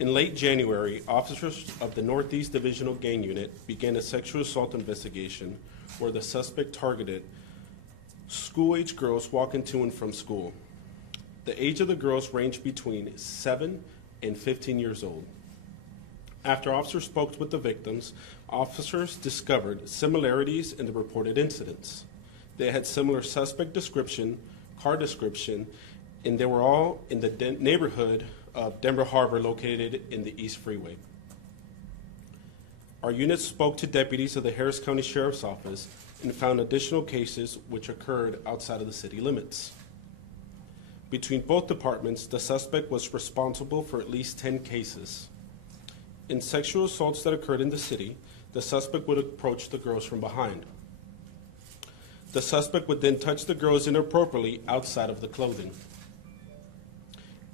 In late January, officers of the Northeast Divisional Gang Unit began a sexual assault investigation where the suspect targeted school-age girls walking to and from school. The age of the girls ranged between 7 and 15 years old. After officers spoke with the victims, officers discovered similarities in the reported incidents. They had similar suspect description, car description, and they were all in the neighborhood of Denver Harbor, located in the East Freeway. Our unit spoke to deputies of the Harris County Sheriff's Office and found additional cases which occurred outside of the city limits. Between both departments, the suspect was responsible for at least 10 cases. In sexual assaults that occurred in the city, the suspect would approach the girls from behind. The suspect would then touch the girls inappropriately outside of the clothing.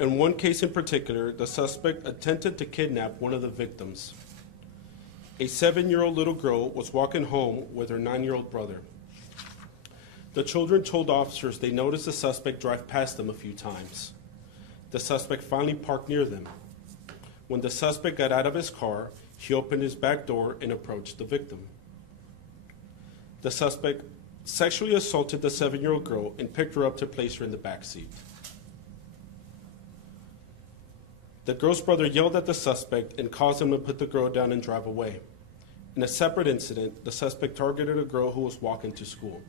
In one case in particular, the suspect attempted to kidnap one of the victims. A 7-year-old little girl was walking home with her 9-year-old brother. The children told officers they noticed the suspect drive past them a few times. The suspect finally parked near them. When the suspect got out of his car, he opened his back door and approached the victim. The suspect sexually assaulted the 7-year-old girl and picked her up to place her in the back seat. The girl's brother yelled at the suspect and caused him to put the girl down and drive away. In a separate incident, the suspect targeted a girl who was walking to school.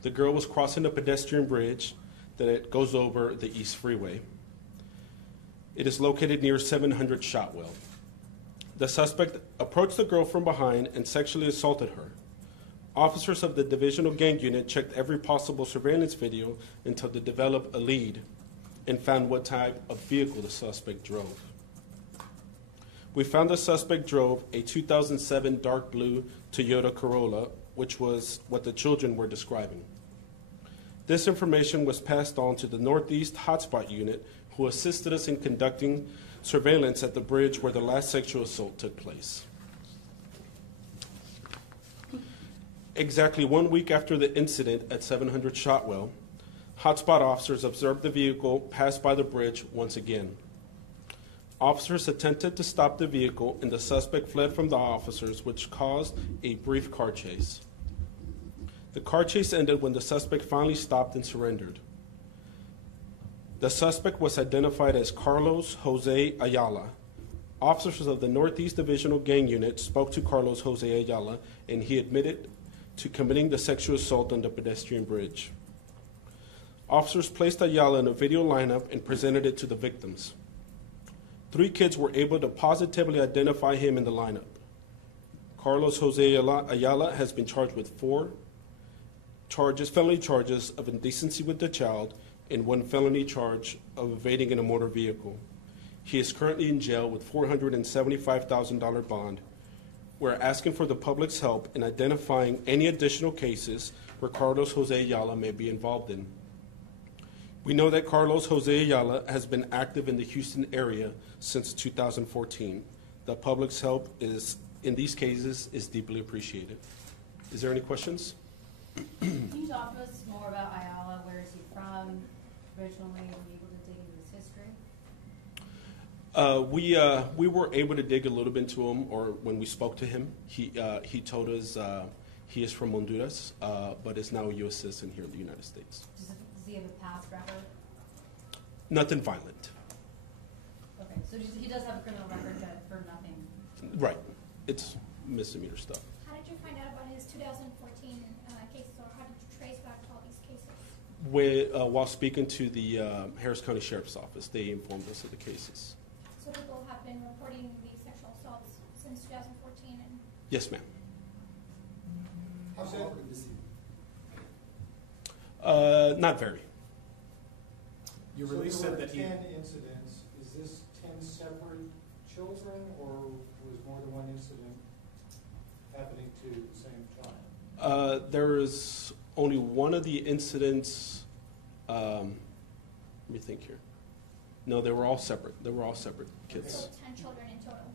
The girl was crossing a pedestrian bridge that goes over the East Freeway. It is located near 700 Shotwell. The suspect approached the girl from behind and sexually assaulted her. Officers of the Divisional Gang Unit checked every possible surveillance video until they developed a lead and found what type of vehicle the suspect drove. We found the suspect drove a 2007 dark blue Toyota Corolla, which was what the children were describing. This information was passed on to the Northeast Hotspot Unit, who assisted us in conducting surveillance at the bridge where the last sexual assault took place. Exactly 1 week after the incident at 700 Shotwell, Hotspot officers observed the vehicle pass by the bridge once again. Officers attempted to stop the vehicle and the suspect fled from the officers, which caused a brief car chase. The car chase ended when the suspect finally stopped and surrendered. The suspect was identified as Carlos Jose Ayala. Officers of the Northeast Divisional Gang Unit spoke to Carlos Jose Ayala, and he admitted to committing the sexual assault on the pedestrian bridge. Officers placed Ayala in a video lineup and presented it to the victims. 3 kids were able to positively identify him in the lineup. Carlos Jose Ayala has been charged with 4 felony charges of indecency with the child and 1 felony charge of evading in a motor vehicle. He is currently in jail with $475,000 bond. We're asking for the public's help in identifying any additional cases where Carlos Jose Ayala may be involved in. We know that Carlos Jose Ayala has been active in the Houston area since 2014. The public's help in these cases is deeply appreciated. Is there any questions? Can you talk to us more about Ayala? Where is he from originally? Were you able to dig into his history? We were able to dig a little bit into him, or when we spoke to him, he told us he is from Honduras, but is now a U.S. citizen here in the United States. Does he have a past record? Nothing violent. Okay, so he does have a criminal record for nothing. Right. It's misdemeanor stuff. How did you find out about his 2014 cases, or how did you trace back to all these cases? While speaking to the Harris County Sheriff's Office, they informed us of the cases. So people have been reporting these sexual assaults since 2014? And Yes, ma'am. How's that working this evening? Not very. Your So release there said were that he. 10 incidents. Is this 10 separate children, or was more than one incident happening to the same time? There is only one of the incidents. Let me think here. No, they were all separate. They were all separate kids. so 10 children in total.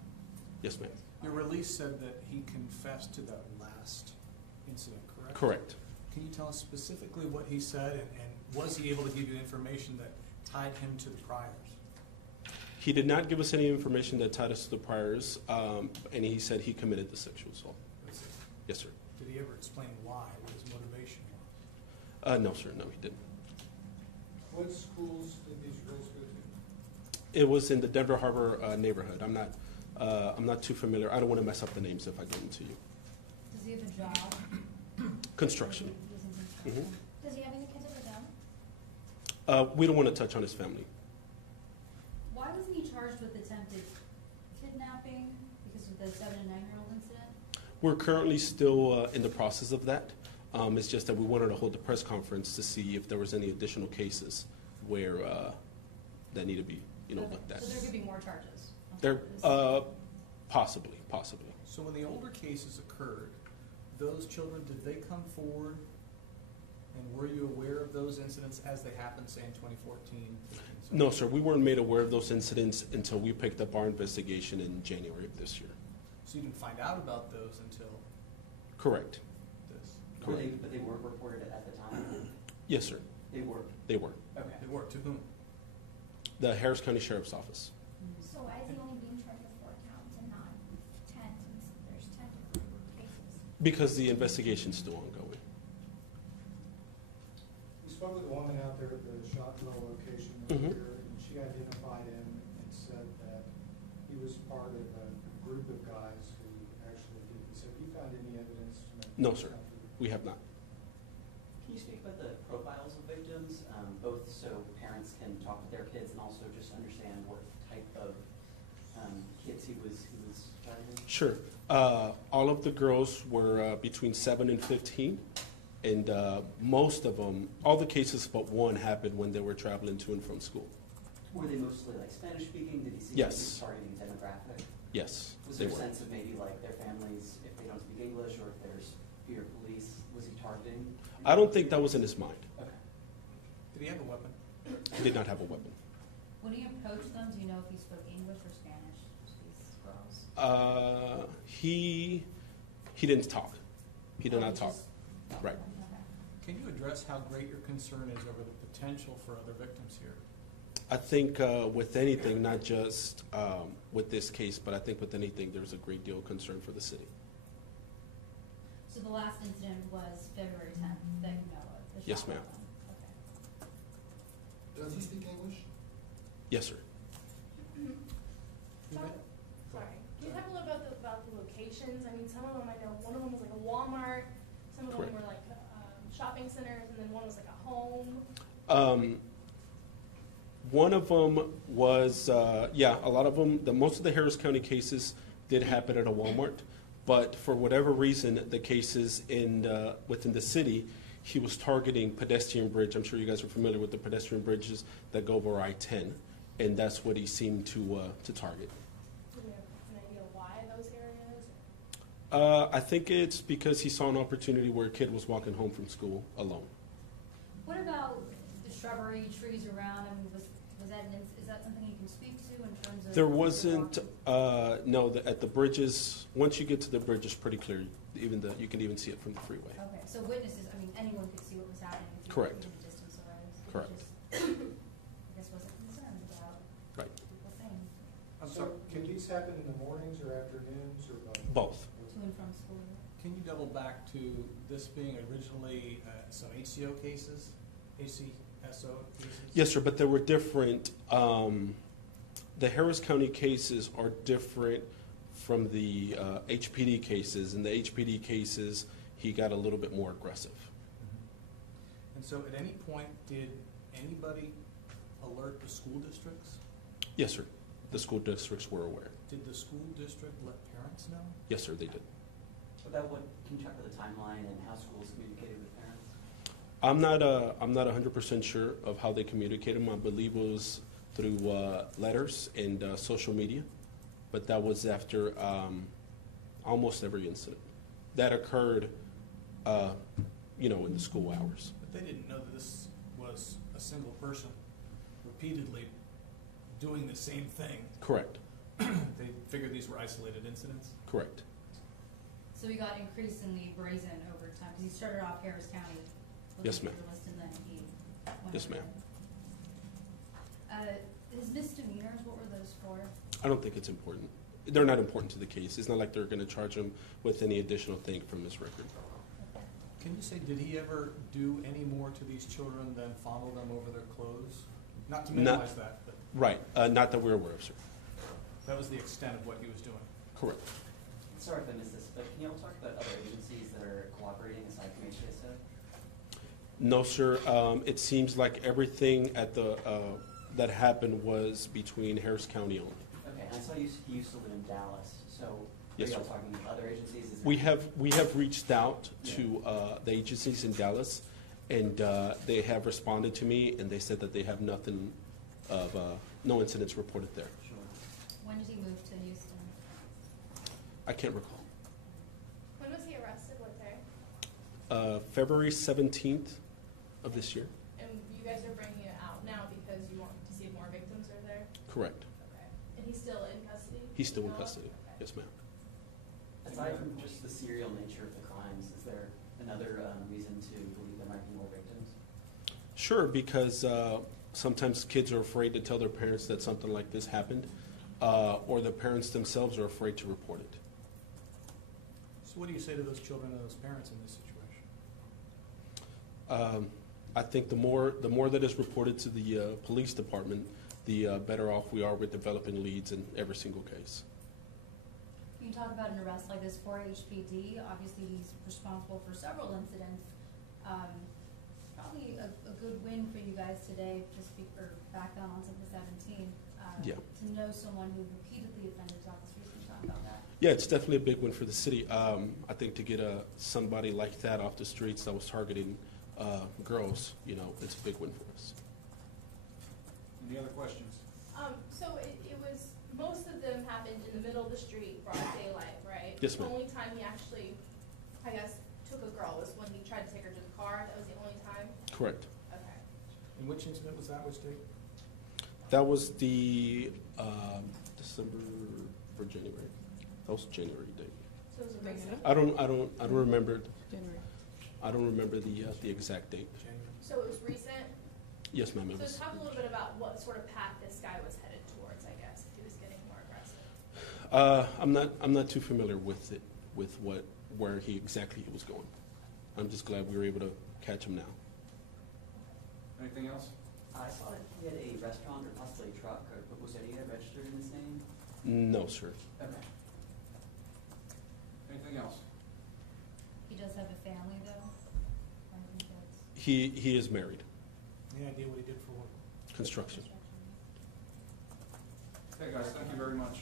Yes, ma'am. Your release said that he confessed to that last incident, correct? Correct. Can you tell us specifically what he said, and was he able to give you information that tied him to the priors? He did not give us any information that tied us to the priors, and he said he committed the sexual assault. Yes, sir. Did he ever explain why, what his motivation was? No, sir. No, he didn't. What schools did these girls go to? It was in the Denver Harbor neighborhood. I'm not too familiar. I don't want to mess up the names if I give them to you. Does he have a job? Construction. He's in construction. Does he have any kids of his own? We don't want to touch on his family. Why wasn't he charged with attempted kidnapping because of the 7 and 9-year-old incident? We're currently still in the process of that. It's just that we wanted to hold the press conference to see if there was any additional cases where that need to be, Okay. looked at. So there could be more charges? on There, top of this? possibly. So when the older cases occurred, those children, did they come forward? And were you aware of those incidents as they happened, say, in 2014? 15, No, sir. We weren't made aware of those incidents until we picked up our investigation in January of this year. So you didn't find out about those until Correct. this? But they weren't reported at the time? Yes, sir. They were? They were. Okay. They were, to whom? The Harris County Sheriff's Office. So why is he only being charged with 4 counts and not 10, since there's 10 different cases? Because the investigation's still ongoing. We spoke with a woman out there at the Shotwell location Mhm. earlier, and she identified him and said that he was part of a group of guys who actually did this. Have you found any evidence to make? No, that sir. come through? We have not. Can you speak about the profiles of victims, both so parents can talk with their kids and also just understand what type of kids he was targeting? Sure. All of the girls were between 7 and 15, and most of them, all the cases but one, happened when they were traveling to and from school. Were they mostly like Spanish speaking? Did he see Yes. he was targeting demographic? Yes, Was they there a were. sense of maybe like their families, if they don't speak English or if there's fear of police, was he targeting? I don't think that was in his mind. Okay. Did he have a weapon? He did not have a weapon. When he approached them, do you know if he spoke English or Spanish to these girls? He didn't talk. He did Oh, not he talk. just- Right. Okay. Can you address how great your concern is over the potential for other victims here? I think with anything, not just with this case, but I think with anything, there's a great deal of concern for the city. So the last incident was February 10th that you know of? the Yes, Shotwell ma'am. one? Okay. Does he speak English? Yes, sir. Sorry. Can you talk a little about the locations? I mean, some of them I know, one of them was like a Walmart, some of Correct. them were like shopping centers, and then one was like a home. One of them was, a lot of them, most of the Harris County cases did happen at a Walmart, but for whatever reason, the cases within the city, he was targeting pedestrian bridge. I'm sure you guys are familiar with the pedestrian bridges that go over I-10, and that's what he seemed to target. Do you have an idea why those areas? I think it's because he saw an opportunity where a kid was walking home from school alone. What about the shrubbery, trees around? I mean, is that something you can speak to in terms of? There wasn't, no, at the bridges, once you get to the bridge, it's pretty clear. You can even see it from the freeway. Okay, so witnesses, I mean, anyone could see what was happening. if you Correct. were in the distance away. So you Correct. just, I guess wasn't concerned about Right. people saying I'm So, sorry, can these happen in the mornings or afternoons or both? Both. to and from school. can you double back to this being originally some HCO cases, ACSO cases? Yes, sir, but there were different, the Harris County cases are different from the HPD cases. In the HPD cases, he got a little bit more aggressive. And so at any point, did anybody alert the school districts? Yes, sir. The school districts were aware. Did the school district let parents know? Yes, sir, they did. About can you talk about the timeline and how schools communicated with parents? I'm not 100% sure of how they communicated them. I believe it was through letters and social media, but that was after almost every incident that occurred, in the school hours. But they didn't know that this was a single person repeatedly doing the same thing. Correct. They figured these were isolated incidents. Correct. So he got increasingly brazen over time, because he started off Harris County. Yes, ma'am. looking at the list, and then he went Yes, over ma'am. there. His misdemeanors, what were those for? I don't think it's important. They're not important to the case. It's not like they're going to charge him with any additional thing from this record. Can you say, did he ever do any more to these children than fondle them over their clothes? Not to minimize that, but Right. Not that we're aware of, sir. that was the extent of what he was doing. Correct. Sorry if I missed this, but can you all talk about other agencies that are cooperating aside from HCSO? No, sir. It seems like everything at the that happened was between Harris County only. Okay, and I saw he used to live in Dallas, so Yes, are you all sir. talking about other agencies? Is We that- have reached out to the agencies in Dallas, and they have responded to me, and they said that they have nothing of no incidents reported there. Sure. When did he move to Houston? I can't recall. When was he arrested? What day? February 17th of this year. And you guys are bringing it out now because you want to see if more victims are there? Correct. Okay. And he's still in custody? He's still in No? custody. Okay. Yes, ma'am. Aside from just the serial nature of the crimes, is there another reason to believe there might be more victims? Sure, because sometimes kids are afraid to tell their parents that something like this happened, or the parents themselves are afraid to report it. So what do you say to those children and those parents in this situation? I think the more that is reported to the police department, the better off we are with developing leads in every single case. You can talk about an arrest like this for HPD. Obviously, he's responsible for several incidents. Probably a good win for you guys today to speak for back down on the 17th. Yeah. To know someone who repeatedly offended off the streets. Can you talk about that? Yeah, it's definitely a big win for the city. I think to get somebody like that off the streets that was targeting girls, it's a big win for us. Any other questions? So it was, most of them happened in the middle of the street, broad daylight, right? Yes, ma'am. The only time he actually, I guess, took a girl was when he tried to take her to the car. That was the only time? Correct. Okay. And which incident was that, which date? That was the December or January. That was January date. So it was a recent. I don't remember. I don't remember the exact date. January? So it was recent? Yes, ma'am. It So was. talk a little bit about what sort of path this guy was headed towards, I guess, if he was getting more aggressive. I'm not too familiar with it, with where he exactly was going. I'm just glad we were able to catch him now. Anything else? I saw that he had a restaurant or possibly a truck, or was any of it registered in his name? No, sir. Okay. Anything else? He does have a family, though. I think that's He is married. Any idea what he did for work? Construction. Okay, guys, thank you very much.